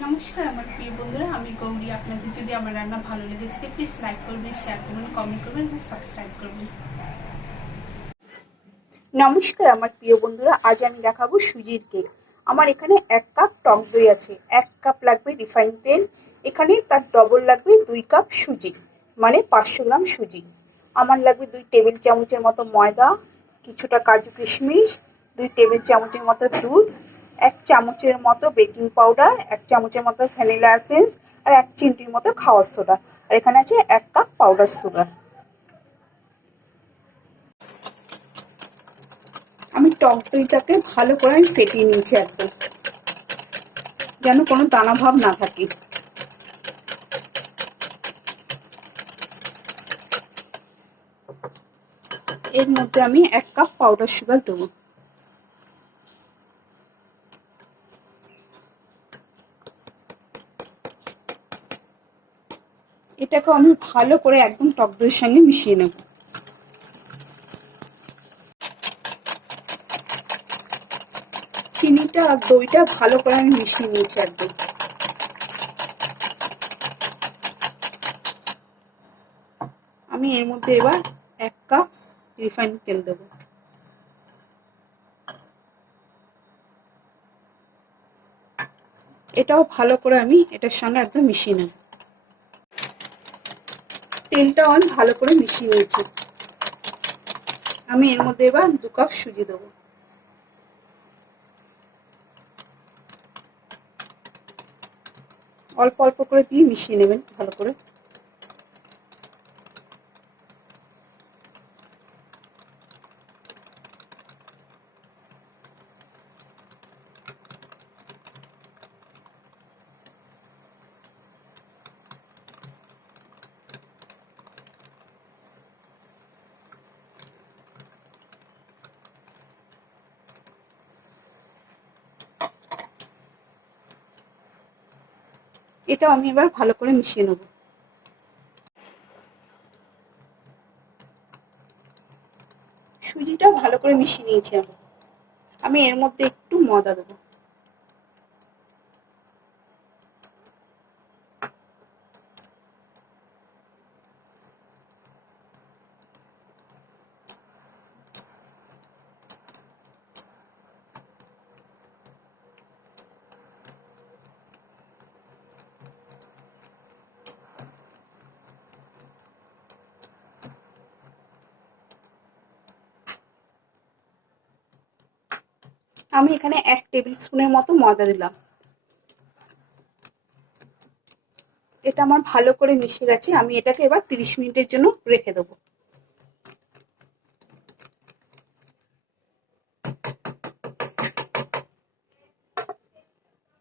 नमस्कार আমার প্রিয় বন্ধুরা, আমি গৌরী। আপনাদের যদি আমার রান্না ভালো লেগে থাকে প্লিজ লাইক করবেন, শেয়ার করবেন, কমেন্ট করবেন এবং সাবস্ক্রাইব করবেন। নমস্কার আমার প্রিয় বন্ধুরা, আজ আমি দেখাবো সুজির কেক। আমার এখানে 1 কাপ টক দই আছে, 1 কাপ লাগবে রিফাইন তেল, এখানে তার ডবল লাগবে 2 কাপ সুজি, মানে 500 গ্রাম সুজি। আমার লাগবে 2 টেবিল চামচের মতো ময়দা, কিছুটা কাজু কিশমিশ, 2 টেবিল চামচের মতো দুধ, 1 চামচের মতো বেকিং পাউডার, 1 চামচের মতো ভ্যানিলা এসেন্স আর 1 চিমটির মতো খাওয়ার সোডা। আর এখানে আছে 1 কাপ পাউডার সুগার। আমি টক দইটাকে ভালো করে ফেটিয়ে নিয়েছি একদম, যেন কোনো দানা ভাব না থাকে। এর মধ্যে আমি 1 কাপ পাউডার সুগার দেবো। এটাকে আমি ভালো করে একদম টক দইয়ের সঙ্গে মিশিয়ে নেব। চিনিটা আর দইটা ভালো করে আমি মিশিয়ে নিয়েছি একদম। আমি এর মধ্যে এবার 1 কাপ রিফাইন তেল দেব। এটাও ভালো করে আমি এটার সঙ্গে একদম মিশিয়ে নেব। তেলটাও আমি ভালো করে মিশিয়ে নিয়েছি। আমি এর মধ্যে এবার 2 কাপ সুজি দেবো। অল্প অল্প করে দিয়ে মিশিয়ে নেবেন ভালো করে। এটা আমি এবার ভালো করে মিশিয়ে নেব। সুজিটা ভালো করে মিশিয়ে নিয়েছি আমি এর মধ্যে একটু ময়দা দেবো। আমি এখানে 1 টেবিল স্পুনের মতো ময়দা দিলাম। এটা আমার ভালো করে মিশে গেছে। আমি এটাকে এবার 30 মিনিটের জন্য রেখে দেবো।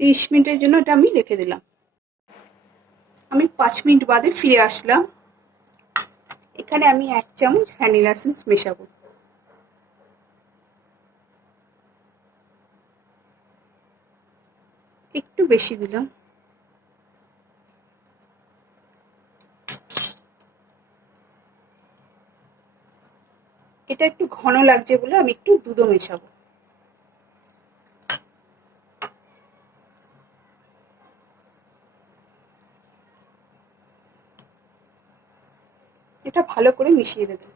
তিরিশ মিনিটের জন্য এটা আমি রেখে দিলাম। আমি 5 মিনিট বাদে ফিরে আসলাম। এখানে আমি 1 চামচ ভ্যানিলা এসেন্স মেশাবো। একটু বেশি দিলাম। এটা একটু ঘন লাগছে বলে আমি একটু দুধও মেশাবো। এটা ভালো করে মিশিয়ে দেবেন।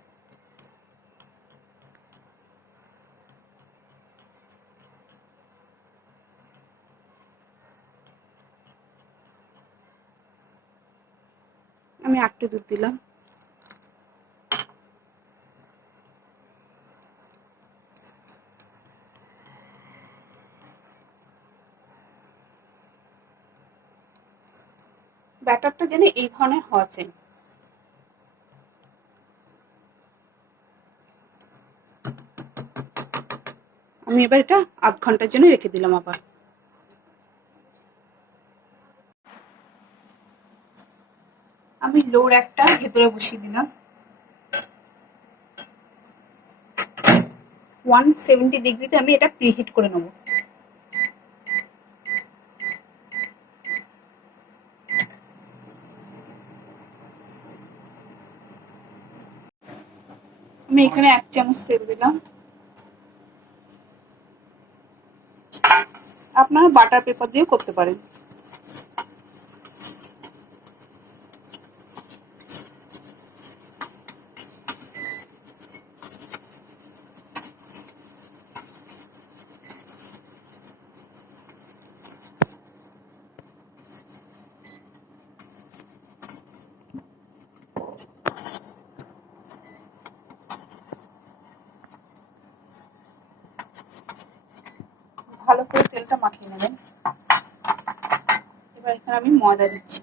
আমি একটু দুধ দিলাম। ব্যাটারটা যেন এই ধরনের হওয়া চাই। আমি এবার এটা আধ ঘন্টার জন্য রেখে দিলাম। আবার আমি লোর একটা ভেতরে বসিয়ে দিলাম। 170 ডিগ্রিতে আমি এটা প্রিহিট করে নেব। আমি এখানে 1 চামচ তেল দিলাম। আপনারা বাটার পেপার দিয়েও করতে পারেন। ভালো করে তেলটা মাখিয়ে নেবেন। এবার এখানে আমি ময়দা দিচ্ছি।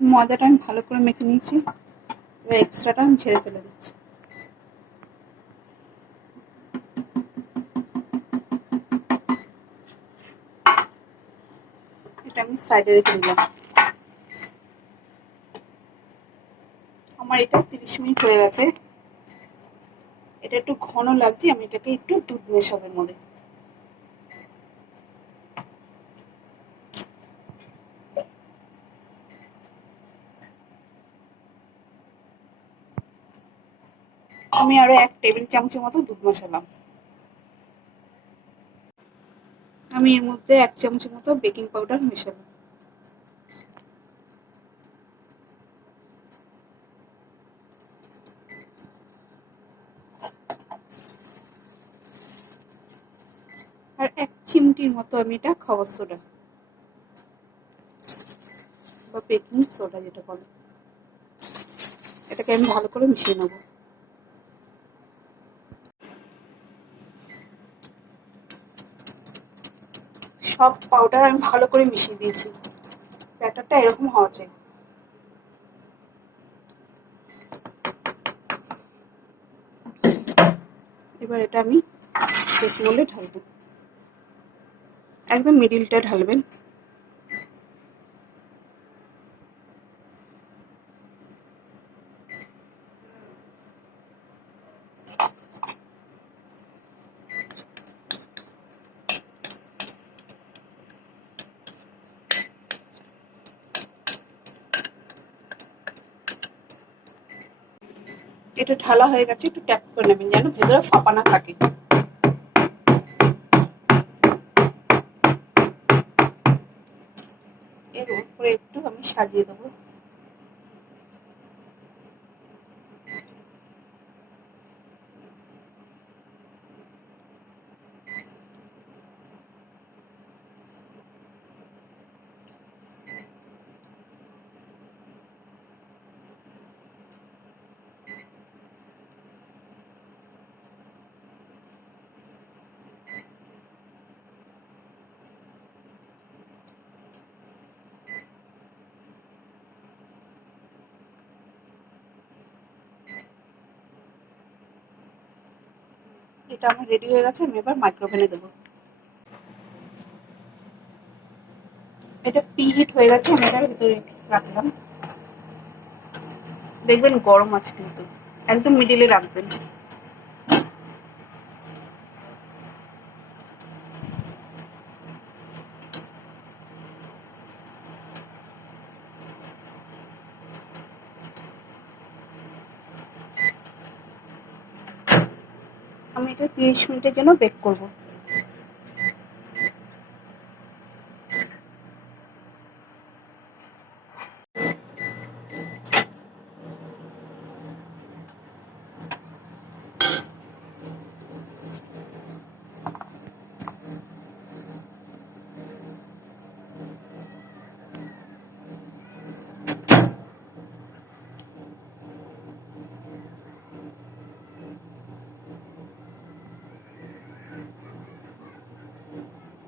ময়দাটা আমি ভালো করে মেখে নিয়েছি। এবার এক্সট্রাটা আমি ছেড়ে ফেলে দিচ্ছি। এটা আমি সাইডে রেখে দিলাম। আমার এটা 30 মিনিট হয়ে গেছে। এটা একটু ঘন লাগছে, আমি এটাকে একটু দুধ মেশাবো এর মধ্যে। আমি আরো 1 টেবিল চামচের মতো দুধ মেশালাম। আমি এর মধ্যে 1 চামচের মতো বেকিং পাউডার মেশাবো। আর 1 চিমটির মতো আমি এটা খাবার সোডা বা বেকিং সোডা যেটা বলে, এটাকে আমি ভালো করে মিশিয়ে নেব। সব পাউডার আমি ভালো করে মিশিয়ে দিয়েছি। ব্যাটারটা এরকম হওয়া চাই। এবার এটা আমি বেশি বলে ঢালবো। একদম মিডিলটা ঢালবেন। এটা ঢালা হয়ে গেছে, একটু ট্যাপ করে নেবেন যেন ভেতরে ফাঁপা না থাকে। এর উপরে একটু আমি সাজিয়ে দেবো। এটা আমার রেডি হয়ে গেছে, আমি এবার মাইক্রোওভেনে দেবো। এটা প্রিহিট হয়ে গেছে, আমি এটার ভিতরে রাখলাম। দেখবেন গরম আছে কিন্তু, একদম মিডিলে রাখবেন। আমি এটা 30 মিনিটের জন্য বেক করব।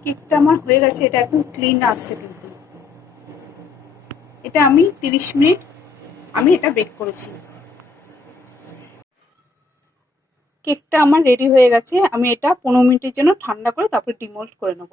কেকটা আমার হয়ে গেছে, এটা একদম ক্লিন আসছে কিন্তু। এটা আমি 30 মিনিট আমি এটা বেক করেছি। কেকটা আমার রেডি হয়ে গেছে, আমি এটা 15 মিনিটের জন্য ঠান্ডা করে তারপরে ডিমোল্ড করে নেব।